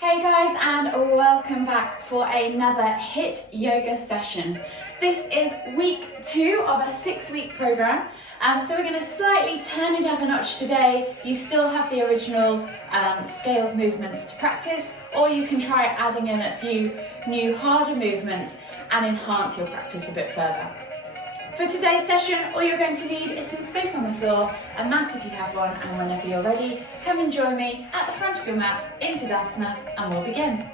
Hey guys, and welcome back for another HIIT yoga session. This is week 2 of a 6-week program, so we're going to slightly turn it up a notch today. You still have the original scale movements to practice, or you can try adding in a few new harder movements and enhance your practice a bit further. For today's session, all you're going to need is some space on the floor, a mat if you have one, and whenever you're ready, come and join me at the front of your mat in Tadasana and we'll begin.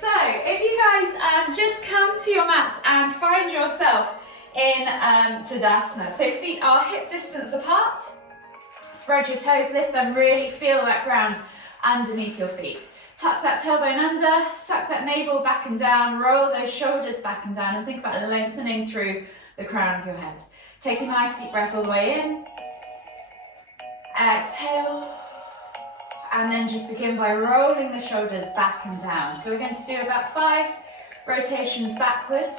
So, if you guys just come to your mats and find yourself in Tadasana, so feet are hip distance apart, spread your toes, lift them, really feel that ground underneath your feet. Tuck that tailbone under, suck that navel back and down, roll those shoulders back and down, and think about lengthening through the crown of your head. Take a nice deep breath all the way in. Exhale. And then just begin by rolling the shoulders back and down. So we're going to do about 5 rotations backwards.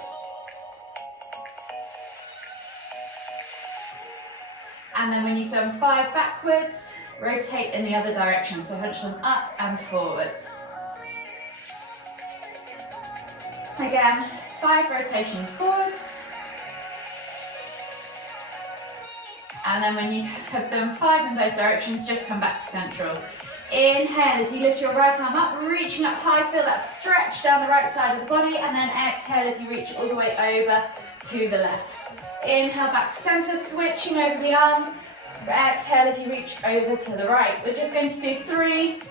And then when you've done 5 backwards, rotate in the other direction. So hunch them up and forwards. Again, 5 rotations forwards. And then when you have done 5 in both directions, just come back to central. Inhale as you lift your right arm up, reaching up high, feel that stretch down the right side of the body, and then exhale as you reach all the way over to the left. Inhale back to center, switching over the arms. Exhale as you reach over to the right. We're just going to do 3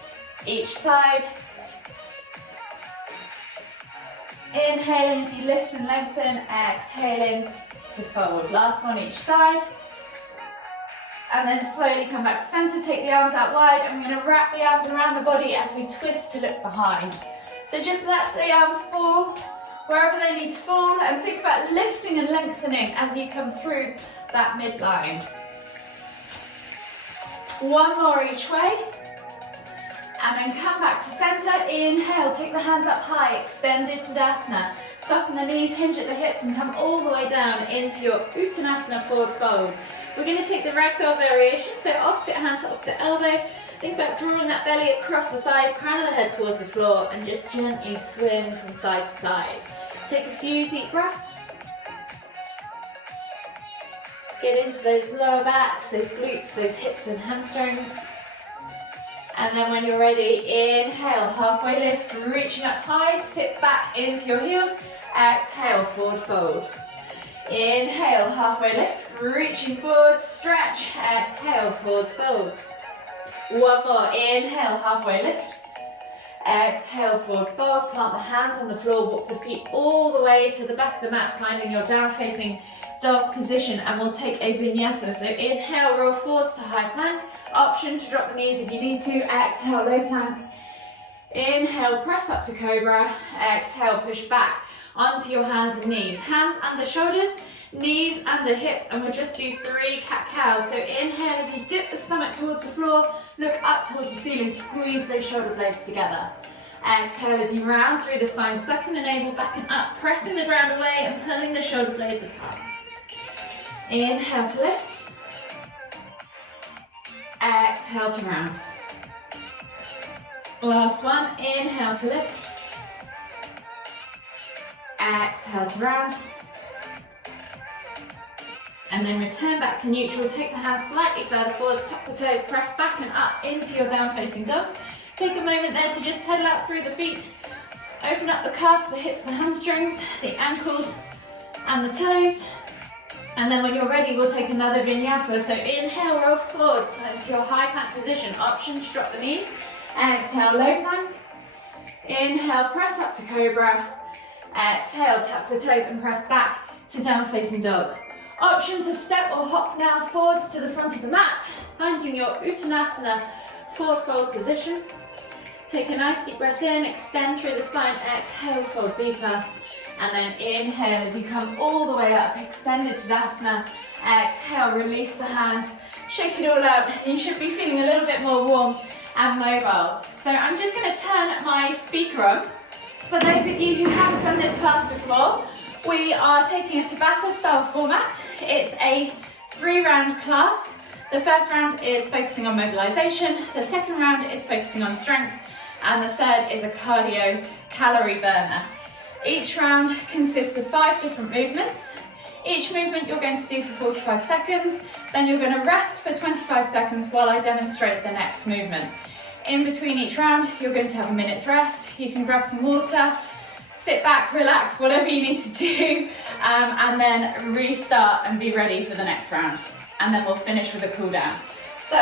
each side. Inhaling as you lift and lengthen, exhaling to forward. Last one each side. And then slowly come back to center, take the arms out wide, and we're going to wrap the arms around the body as we twist to look behind. So just let the arms fall wherever they need to fall, and think about lifting and lengthening as you come through that midline. One more each way. And then come back to center. Inhale, take the hands up high, extended Tadasana. Soften the knees, hinge at the hips, and come all the way down into your Uttanasana forward fold. We're going to take the ragdoll variation, so opposite hand to opposite elbow. Think about drawing that belly across the thighs, crown of the head towards the floor, and just gently swing from side to side. Take a few deep breaths. Get into those lower backs, those glutes, those hips and hamstrings. And then when you're ready, inhale, halfway lift, reaching up high, sit back into your heels. Exhale, forward fold. Inhale, halfway lift, reaching forward, stretch, exhale, forward folds. One more, inhale, halfway lift, exhale, forward fold, plant the hands on the floor, walk the feet all the way to the back of the mat, finding your down facing dog position, and we'll take a vinyasa. So inhale, roll forwards to high plank, option to drop the knees if you need to, exhale, low plank. Inhale, press up to cobra, exhale, push back onto your hands and knees. Hands under shoulders, knees under hips, and we'll just do 3 cat-cows. So inhale as you dip the stomach towards the floor, look up towards the ceiling, squeeze those shoulder blades together. Exhale as you round through the spine, sucking the navel back and up, pressing the ground away and pulling the shoulder blades apart. Inhale to lift. Exhale to round. Last one, inhale to lift. Exhale to round. And then return back to neutral. Take the hands slightly further forwards, tuck the toes, press back and up into your down facing dog. Take a moment there to just pedal out through the feet. Open up the calves, the hips, the hamstrings, the ankles and the toes. And then when you're ready, we'll take another vinyasa. So inhale, roll forwards into your high plank position. Option to drop the knees. Exhale, low plank. Inhale, press up to cobra. Exhale, tuck the toes and press back to down facing dog. Option to step or hop now forwards to the front of the mat, finding your Uttanasana forward fold position. Take a nice deep breath in, extend through the spine, exhale, fold deeper. And then inhale as you come all the way up, extended Tadasana. Exhale, release the hands, shake it all out. You should be feeling a little bit more warm and mobile. So I'm just going to turn my speaker on. For those of you who haven't done this class before, we are taking a Tabata style format. It's a 3-round class. The first round is focusing on mobilization. The second round is focusing on strength. and the third is a cardio calorie burner. Each round consists of 5 different movements. Each movement you're going to do for 45 seconds, then you're going to rest for 25 seconds while I demonstrate the next movement. In between each round, you're going to have a minute's rest. You can grab some water, sit back, relax, whatever you need to do, and then restart and be ready for the next round. And then we'll finish with a cool down. So,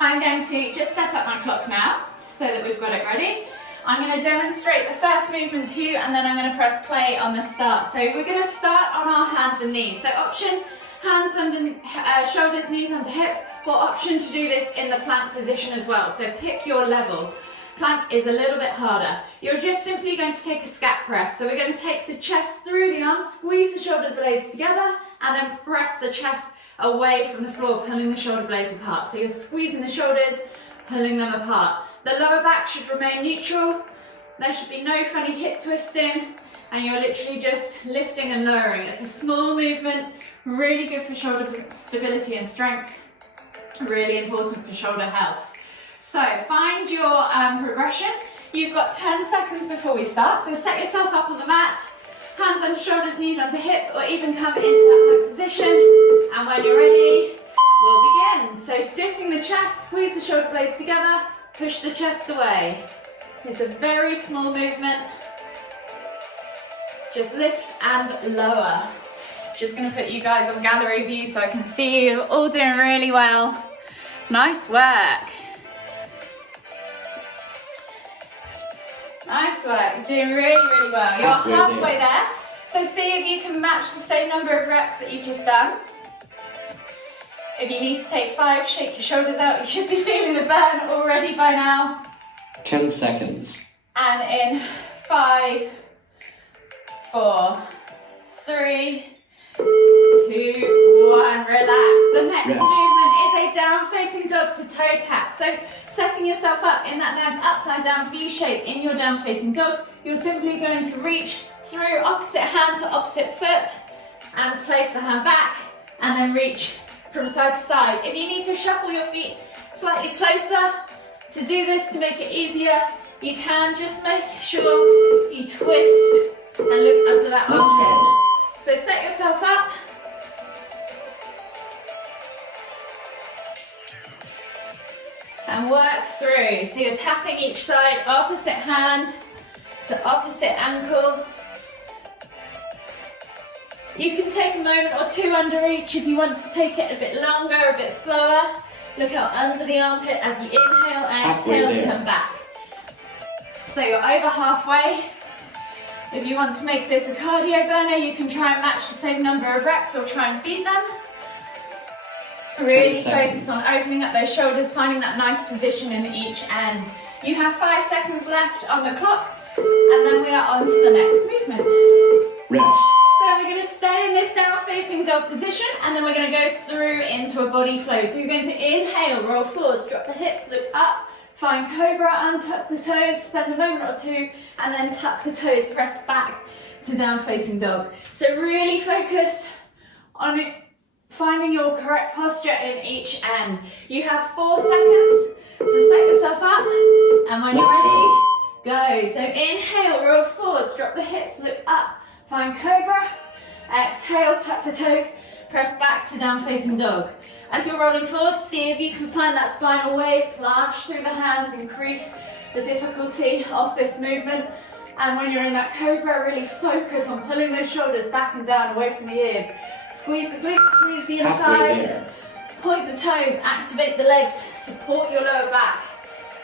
I'm going to just set up my clock now so that we've got it ready. I'm going to demonstrate the first movement to you, and then I'm going to press play on the start. So we're going to start on our hands and knees. So option, hands under shoulders, knees under hips, or option to do this in the plank position as well. So pick your level. Plank is a little bit harder. You're just simply going to take a scat press. So we're going to take the chest through the arms, squeeze the shoulder blades together, and then press the chest away from the floor, pulling the shoulder blades apart. So you're squeezing the shoulders, pulling them apart. The lower back should remain neutral. There should be no funny hip twisting, and you're literally just lifting and lowering. It's a small movement, really good for shoulder stability and strength, really important for shoulder health. So find your progression. You've got 10 seconds before we start, so set yourself up on the mat, hands under shoulders, knees under hips, or even come into that plank position, and when you're ready, we'll begin. So dipping the chest, squeeze the shoulder blades together, push the chest away. It's a very small movement. Just lift and lower. Just going to put you guys on gallery view so I can see you all doing really well. Nice work. Nice work. You're doing really, really well. You're halfway there. So see if you can match the same number of reps that you've just done. If you need to take 5, shake your shoulders out. You should be feeling the burn already by now. 10 seconds. And in 5, 4, 3, 2, 1. Relax. The next movement is a down facing dog to toe tap. So setting yourself up in that nice upside down V shape in your down facing dog, you're simply going to reach through opposite hand to opposite foot and place the hand back and then reach from side to side. If you need to shuffle your feet slightly closer to do this, to make it easier, you can just make sure you twist and look under that armpit. So set yourself up. And work through. So you're tapping each side, opposite hand to opposite ankle. You can take a moment or two under each if you want to take it a bit longer, a bit slower. Look out under the armpit as you inhale and exhale to come back. So you're over halfway. If you want to make this a cardio burner, you can try and match the same number of reps or try and beat them. Really focus on opening up those shoulders, finding that nice position in each end. You have 5 seconds left on the clock, and then we are on to the next movement. Rest. So we're going to stay in this down facing dog position, and then we're going to go through into a body flow. So you're going to inhale, roll forwards, drop the hips, look up, find cobra, untuck the toes, spend a moment or two, and then tuck the toes, press back to down facing dog. So really focus on it, finding your correct posture in each end. You have 4 seconds, so set yourself up, and when you're ready, go. So inhale, roll forwards, drop the hips, look up, find cobra, exhale, tuck the toes, press back to down facing dog. As you're rolling forward, see if you can find that spinal wave, planche through the hands, increase the difficulty of this movement. And when you're in that cobra, really focus on pulling those shoulders back and down away from the ears. Squeeze the glutes, squeeze the inner thighs, point the toes, activate the legs, support your lower back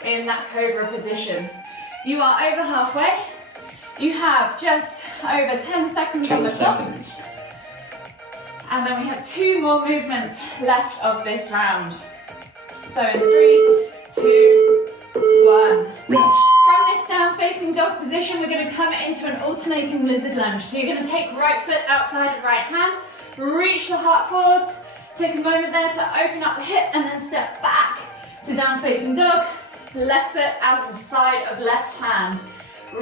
in that cobra position. You are over halfway. You have just over 10 seconds on the clock. And then we have 2 more movements left of this round. So in 3, 2, 1. Rest. From this down facing dog position, we're going to come into an alternating lizard lunge. So you're going to take right foot outside of right hand, reach the heart forwards, take a moment there to open up the hip and then step back to down facing dog, left foot out of the side of left hand.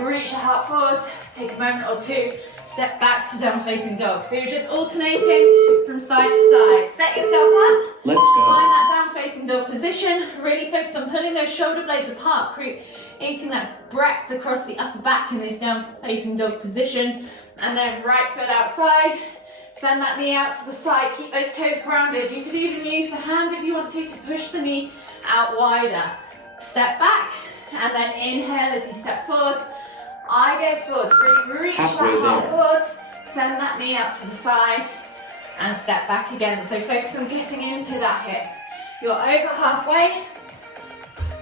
Reach the heart forwards, take a moment or two, step back to down facing dog. So you're just alternating from side to side. Set yourself up. Let's go. Find that down facing dog position. Really focus on pulling those shoulder blades apart, creating that breadth across the upper back in this down facing dog position. And then right foot outside. Send that knee out to the side. Keep those toes grounded. You could even use the hand if you want to push the knee out wider. Step back and then inhale as you step forwards. Eye gaze forwards. Really reach that heart forwards. Send that knee out to the side and step back again. So focus on getting into that hip. You're over halfway.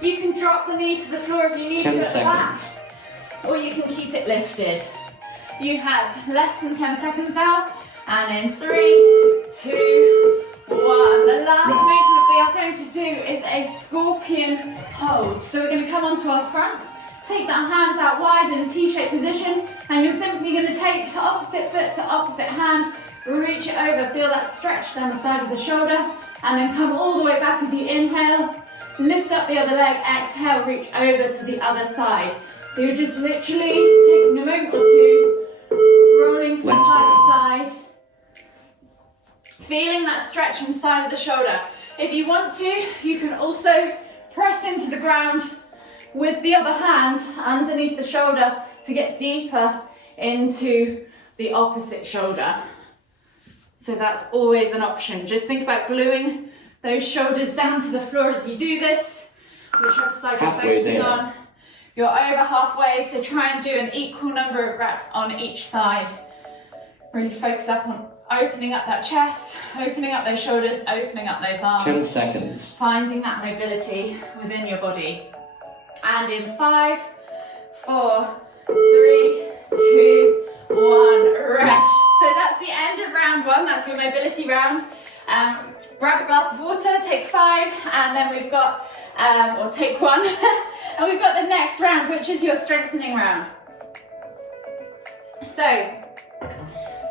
You can drop the knee to the floor if you need to at the back, or you can keep it lifted. You have less than 10 seconds now. And in 3, 2, 1. The last movement we are going to do is a scorpion hold. So we're going to come onto our fronts, take our hands out wide in a T-shaped position, and you're simply going to take opposite foot to opposite hand, reach it over, feel that stretch down the side of the shoulder, and then come all the way back as you inhale, lift up the other leg, exhale, reach over to the other side. So you're just literally taking a moment or two, rolling from side to side, feeling that stretch inside of the shoulder. If you want to, you can also press into the ground with the other hand underneath the shoulder to get deeper into the opposite shoulder. So that's always an option. Just think about gluing those shoulders down to the floor as you do this, whichever side you're focusing on. You're over halfway, so try and do an equal number of reps on each side. Really focus up on opening up that chest, opening up those shoulders, opening up those arms. 10 seconds. Finding that mobility within your body. And in 5, 4, 3, 2, 1, rest. So that's the end of round 1, that's your mobility round. Grab a glass of water, take 5, and then we've got, or take 1, and we've got the next round, which is your strengthening round. So,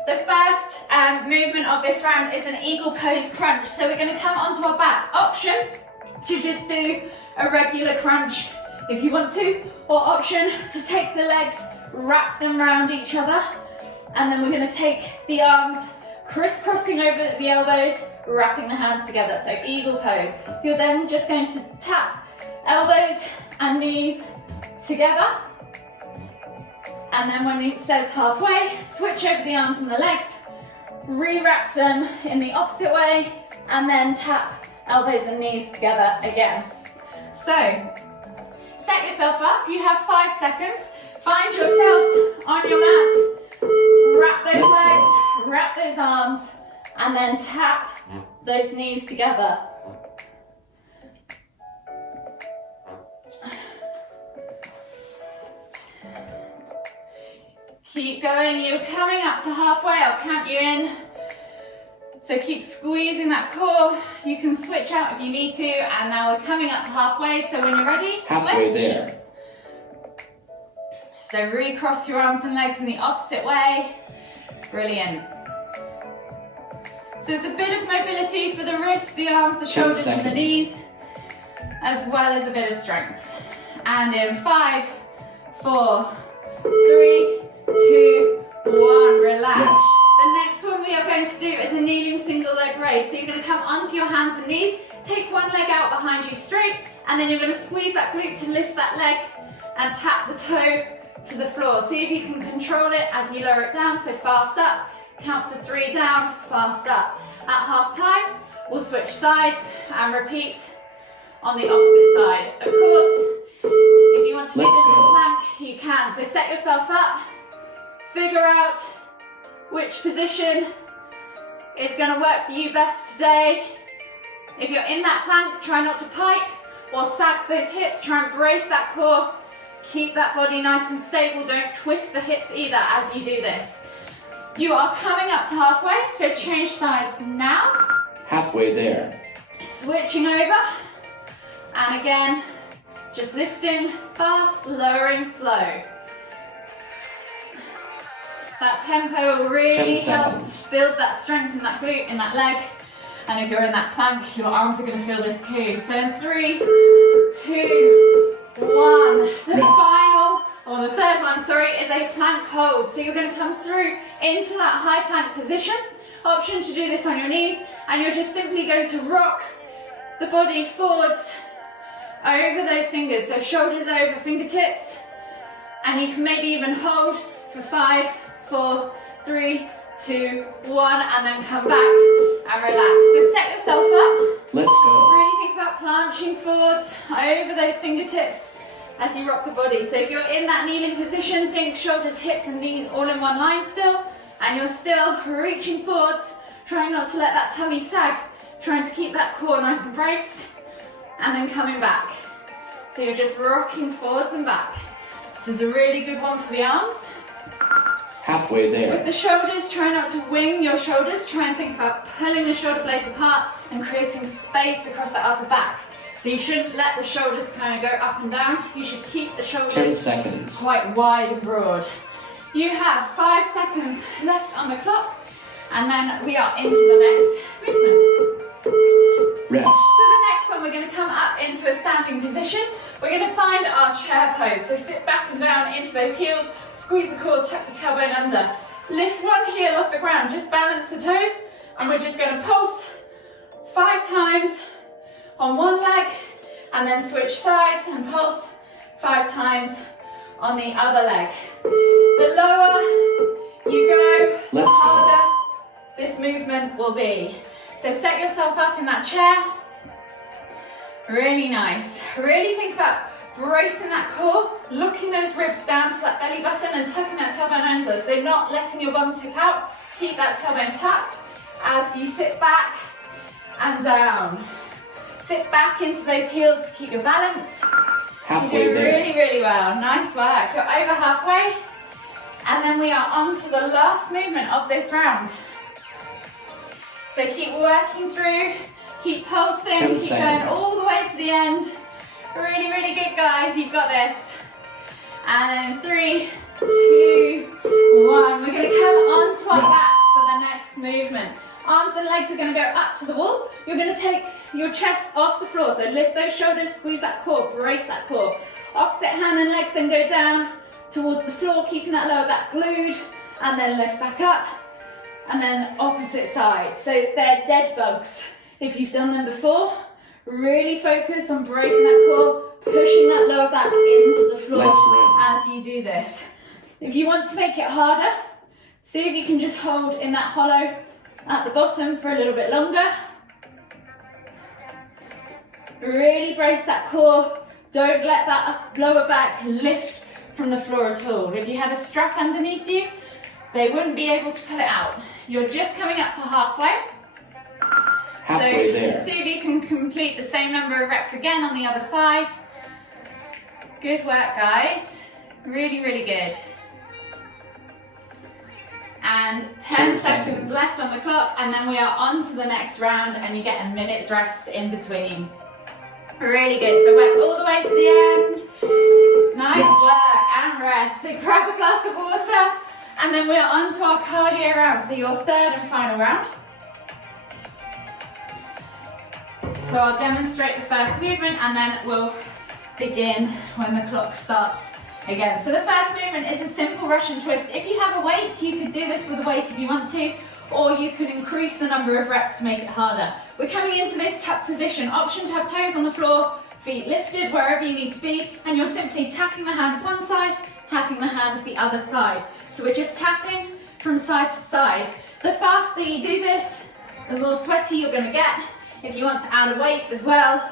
the first movement of this round is an eagle pose crunch. So we're going to come onto our back. Option to just do a regular crunch if you want to, or option to take the legs, wrap them around each other, and then we're going to take the arms crisscrossing over the elbows, wrapping the hands together. So eagle pose. You're then just going to tap elbows and knees together. And then when it says halfway, switch over the arms and the legs, re-wrap them in the opposite way, and then tap elbows and knees together again. So, set yourself up. You have 5 seconds. Find yourselves on your mat. Wrap those legs, wrap those arms, and then tap those knees together. Keep going, you're coming up to halfway, I'll count you in. So keep squeezing that core. You can switch out if you need to, and now we're coming up to halfway, so when you're ready, switch. Halfway there. So recross your arms and legs in the opposite way. Brilliant. So it's a bit of mobility for the wrists, the arms, the shoulders and the knees, as well as a bit of strength. And in 5, 4, 3, 2, 1, relax. Yes. The next one we are going to do is a kneeling single leg raise. So you're going to come onto your hands and knees, take one leg out behind you straight, and then you're going to squeeze that glute to lift that leg and tap the toe to the floor. See if you can control it as you lower it down. So fast up, count for 3 down, fast up. At half time, we'll switch sides and repeat on the opposite side. Of course, if you want to do this in plank, you can. So set yourself up, figure out which position is going to work for you best today. If you're in that plank, try not to pipe or sag those hips, try and brace that core. Keep that body nice and stable, don't twist the hips either as you do this. You are coming up to halfway, so change sides now. Halfway there. Switching over, and again, just lifting fast, lowering slow. That tempo will really help build that strength in that glute, in that leg. And if you're in that plank, your arms are going to feel this too. So in 3, 2, 1. The final, or the third one, sorry, is a plank hold. So you're going to come through into that high plank position Option to do this on your knees, and you're just simply going to rock the body forwards over those fingers. So shoulders over fingertips, and you can maybe even hold for 5, 4, 3, 2, 1, and then come back and relax. So set yourself up. Let's go. Really think about planching forwards over those fingertips as you rock the body. So if you're in that kneeling position, think shoulders, hips and knees all in one line still, and you're still reaching forwards, trying not to let that tummy sag, trying to keep that core nice and braced, and then coming back. So you're just rocking forwards and back. This is a really good one for the arms. Halfway there. With the shoulders, try not to wing your shoulders. Try and think about pulling the shoulder blades apart and creating space across the upper back. So you shouldn't let the shoulders kind of go up and down. You should keep the 10 shoulders seconds. quite wide and broad. You have 5 seconds left on the clock, and then we are into the next movement. Rest. For the next one, we're going to come up into a standing position. We're going to find our chair pose. So sit back and down into those heels. Squeeze the core, tuck the tailbone under. Lift one heel off the ground, just balance the toes, and we're just going to pulse 5 times on one leg, and then switch sides and pulse 5 times on the other leg. The lower you go, the harder this movement will be. So set yourself up in that chair. Really nice. Really think about bracing that core, looking those ribs down to that belly button and tucking that tailbone under. So not letting your bum tip out. Keep that tailbone tucked as you sit back and down. Sit back into those heels to keep your balance. Halfway You do there. really, really well. Nice work. You're over halfway. And then we are on to the last movement of this round. So keep working through, keep pulsing, 10 keep seconds. going all the way to the end. Really, really good, guys. You've got this. And 3, 2, 1. We're going to come onto our backs for the next movement. Arms and legs are going to go up to the wall. You're going to take your chest off the floor. So lift those shoulders, squeeze that core, brace that core. Opposite hand and leg then go down towards the floor, keeping that lower back glued. And then lift back up. And then opposite side. So they're dead bugs. If you've done them before, really focus on bracing that core, pushing that lower back into the floor as you do this. If you want to make it harder, see if you can just hold in that hollow at the bottom for a little bit longer. Really brace that core. Don't let that lower back lift from the floor at all. If you had a strap underneath you, they wouldn't be able to pull it out. You're just coming up to halfway. Halfway So there. see if you can complete the same number of reps again on the other side. Good work, guys. Really, really good. And 10 seconds left on the clock, and then we are on to the next round, and you get a minute's rest in between. Really good. So work all the way to the end. Nice work, and rest. So grab a glass of water, and then we're on to our cardio round. So your third and final round. So I'll demonstrate the first movement, and then we'll begin when the clock starts again. So the first movement is a simple Russian twist. If you have a weight, you could do this with a weight if you want to, or you can increase the number of reps to make it harder. We're coming into this tuck position. Option to have toes on the floor, feet lifted wherever you need to be, and you're simply tapping the hands one side, tapping the hands the other side. So we're just tapping from side to side. The faster you do this, the more sweaty you're going to get. If you want to add a weight as well,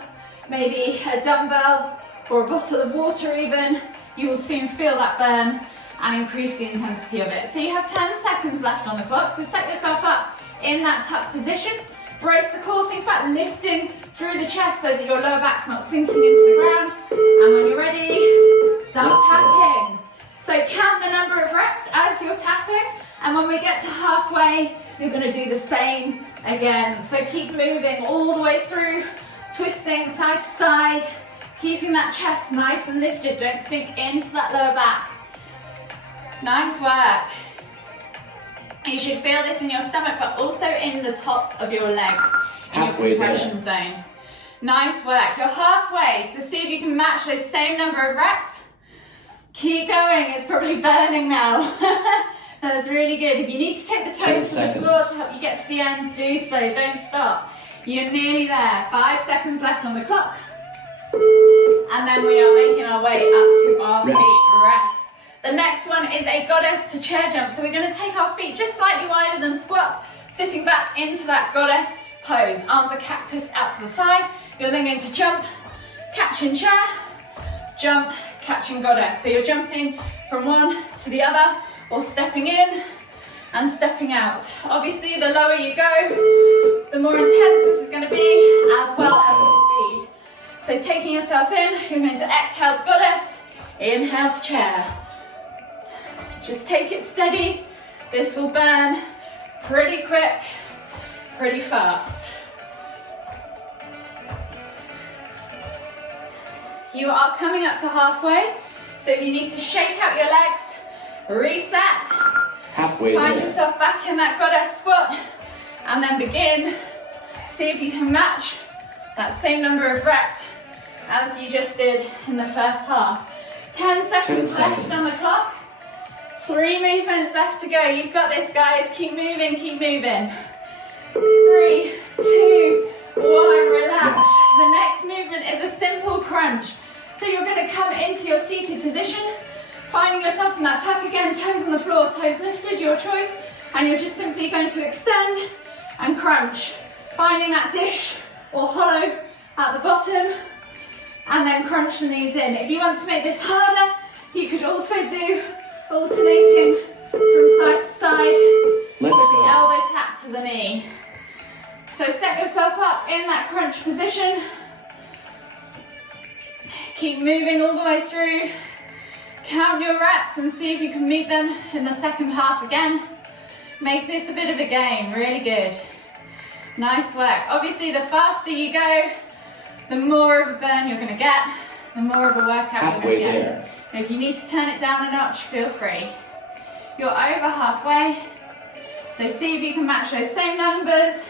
maybe a dumbbell or a bottle of water even, you will soon feel that burn and increase the intensity of it. So you have 10 seconds left on the clock, so set yourself up in that tuck position. Brace the core, think about lifting through the chest so that your lower back's not sinking into the ground. And when you're ready, start tapping. So count the number of reps as you're tapping, and when we get to halfway, you're going to do the same again. So keep moving all the way through, twisting side to side, keeping that chest nice and lifted. Don't sink into that lower back. Nice work. You should feel this in your stomach, but also in the tops of your legs, in your compression zone. Nice work. You're halfway, so see if you can match those same number of reps. Keep going. It's probably burning now. That was really good. If you need to take the 10 toes to the seconds. floor to help you get to the end, do so. Don't stop. You're nearly there. 5 seconds left on the clock. And then we are making our way up to our Rest. feet rest. The next one is a goddess to chair jump. So we're going to take our feet just slightly wider than squat, sitting back into that goddess pose. Arms are cactus out to the side. You're then going to jump, catching chair, jump, catching goddess. So you're jumping from one to the other, or stepping in and stepping out. Obviously, the lower you go, the more intense this is going to be, as well as the speed. So taking yourself in, you're going to exhale to goddess, inhale to chair. Just take it steady. This will burn pretty quick, pretty fast. You are coming up to halfway, so if you need to shake out your legs, reset, Halfway find there. yourself back in that goddess squat, and then begin. See if you can match that same number of reps as you just did in the first half. 10 seconds left on the clock. 3 movements left to go. You've got this, guys. Keep moving, keep moving. 3, 2, 1, relax. The next movement is a simple crunch. So you're going to come into your seated position, finding yourself in that tuck again, toes on the floor, toes lifted, your choice, and you're just simply going to extend and crunch, finding that dish or hollow at the bottom, and then crunch the knees in. If you want to make this harder, you could also do alternating from side to side with the elbow tap to the knee. So set yourself up in that crunch position. Keep moving all the way through. Count your reps and see if you can meet them in the second half again. Make this a bit of a game, really good. Nice work. Obviously, the faster you go, the more of a burn you're going to get, the more of a workout you're going to get. There. If you need to turn it down a notch, feel free. You're over halfway, so see if you can match those same numbers.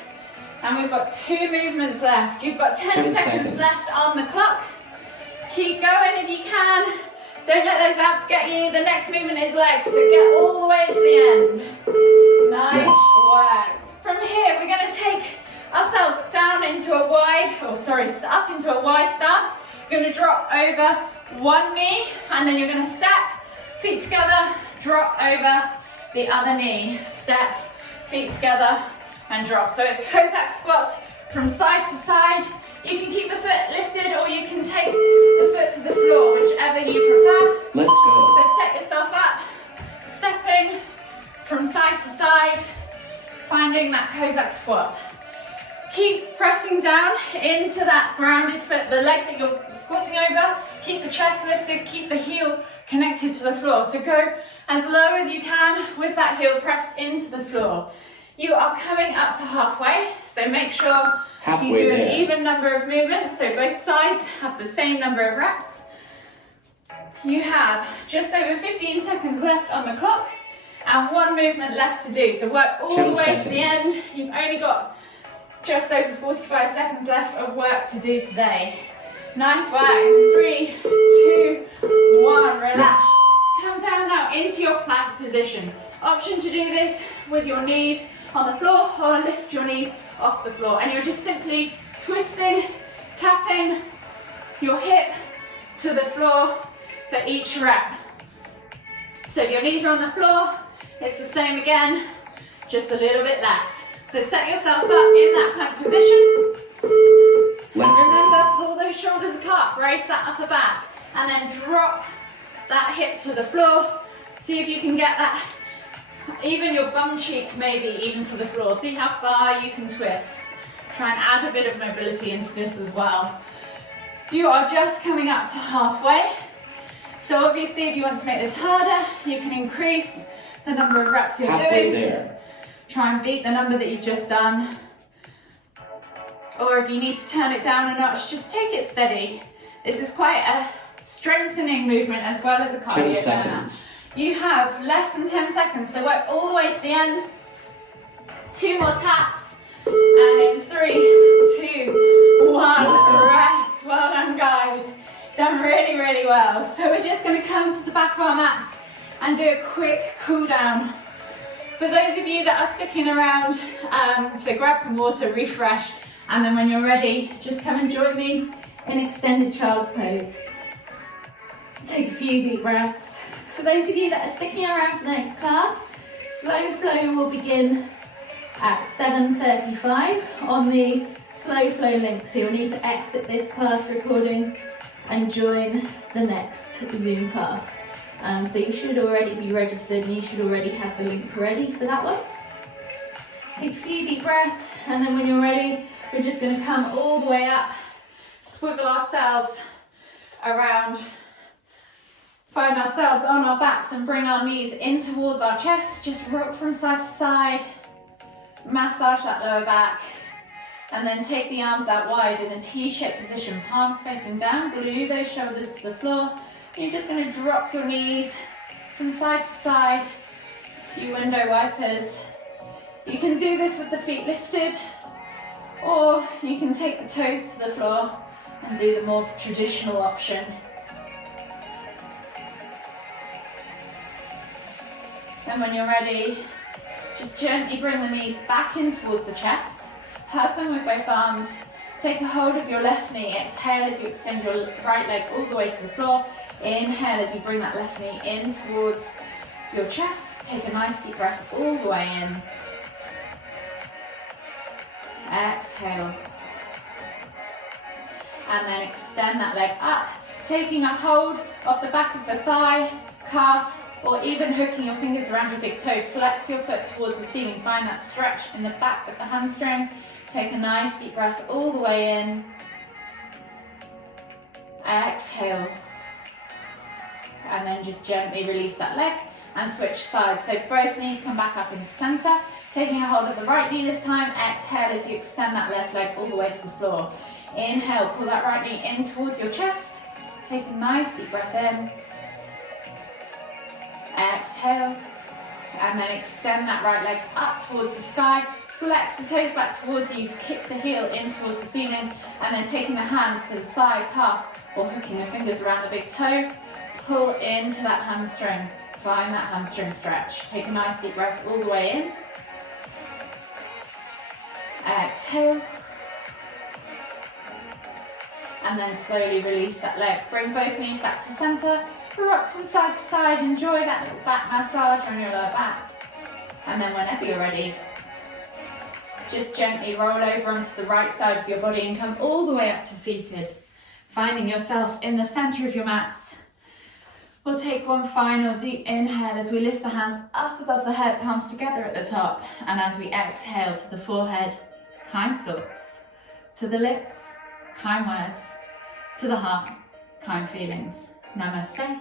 And we've got 2 movements left. You've got 10 seconds left on the clock. Keep going if you can. Don't let those abs get you. The next movement is legs, so get all the way to the end. Nice work. From here, we're going to take ourselves down into a wide, up into a wide stance. You're going to drop over one knee, and then you're going to step, feet together, drop over the other knee. Step, feet together, and drop. So it's Cossack squats from side to side. You can keep the foot lifted, or you can take the foot to the floor, whichever you prefer. Let's go. So set yourself up, stepping from side to side, finding that Cossack squat. Keep pressing down into that grounded foot, the leg that you're squatting over. Keep the chest lifted, keep the heel connected to the floor. So go as low as you can with that heel pressed into the floor. You are coming up to halfway, so make sure you do an even number of movements, so both sides have the same number of reps. You have just over 15 seconds left on the clock and 1 movement left to do. So work all the way to the end. You've only got just over 45 seconds left of work to do today. Nice work. 3, 2, 1, relax. Come down now into your plank position. Option to do this with your knees on the floor, or lift your knees off the floor, and you're just simply twisting, tapping your hip to the floor for each rep. So if your knees are on the floor, it's the same again, just a little bit less. So set yourself up in that plank position. Remember, pull those shoulders apart, brace that upper back, and then drop that hip to the floor. See if you can get that, even your bum cheek maybe even to the floor. See how far you can twist. Try and add a bit of mobility into this as well. You are just coming up to halfway. So obviously if you want to make this harder, you can increase the number of reps you're doing. There. Try and beat the number that you've just done. Or if you need to turn it down a notch, just take it steady. This is quite a strengthening movement as well as a cardio 10 seconds. You have less than 10 seconds, so work all the way to the end. 2 more taps, and in 3, 2, 1, rest. Well done, guys. Done really, really well. So we're just going to come to the back of our mats and do a quick cool down For those of you that are sticking around, so grab some water, refresh, and then when you're ready, just come and join me in extended child's pose. Take a few deep breaths. For those of you that are sticking around for the next class, slow flow will begin at 7:35 on the slow flow link. So you'll need to exit this class recording and join the next Zoom class. So you should already be registered and you should already have the link ready for that one. Take a few deep breaths, and then when you're ready, we're just going to come all the way up, swivel ourselves around, find ourselves on our backs and bring our knees in towards our chest. Just rock from side to side, massage that lower back, and then take the arms out wide in a T-shaped position, palms facing down, glue those shoulders to the floor. You're just going to drop your knees from side to side, a few window wipers. You can do this with the feet lifted, or you can take the toes to the floor and do the more traditional option. And when you're ready, just gently bring the knees back in towards the chest. Hug them with both arms. Take a hold of your left knee. Exhale as you extend your right leg all the way to the floor. Inhale as you bring that left knee in towards your chest. Take a nice deep breath all the way in. Exhale. And then extend that leg up, taking a hold of the back of the thigh, calf, or even hooking your fingers around your big toe. Flex your foot towards the ceiling. Find that stretch in the back of the hamstring. Take a nice deep breath all the way in. Exhale. And then just gently release that leg and switch sides. So both knees come back up into center. Taking a hold of the right knee this time. Exhale as you extend that left leg all the way to the floor. Inhale, pull that right knee in towards your chest. Take a nice deep breath in. Exhale. And then extend that right leg up towards the sky. Flex the toes back towards you. Kick the heel in towards the ceiling. And then taking the hands to the thigh, calf, or hooking the fingers around the big toe. Pull into that hamstring. Find that hamstring stretch. Take a nice deep breath all the way in. Exhale. And then slowly release that leg. Bring both knees back to center. Rock from side to side. Enjoy that little back massage on your lower back. And then whenever you're ready, just gently roll over onto the right side of your body and come all the way up to seated. Finding yourself in the center of your mats. We'll take one final deep inhale as we lift the hands up above the head, palms together at the top. And as we exhale to the forehead, kind thoughts. To the lips, kind words. To the heart, kind feelings. Namaste.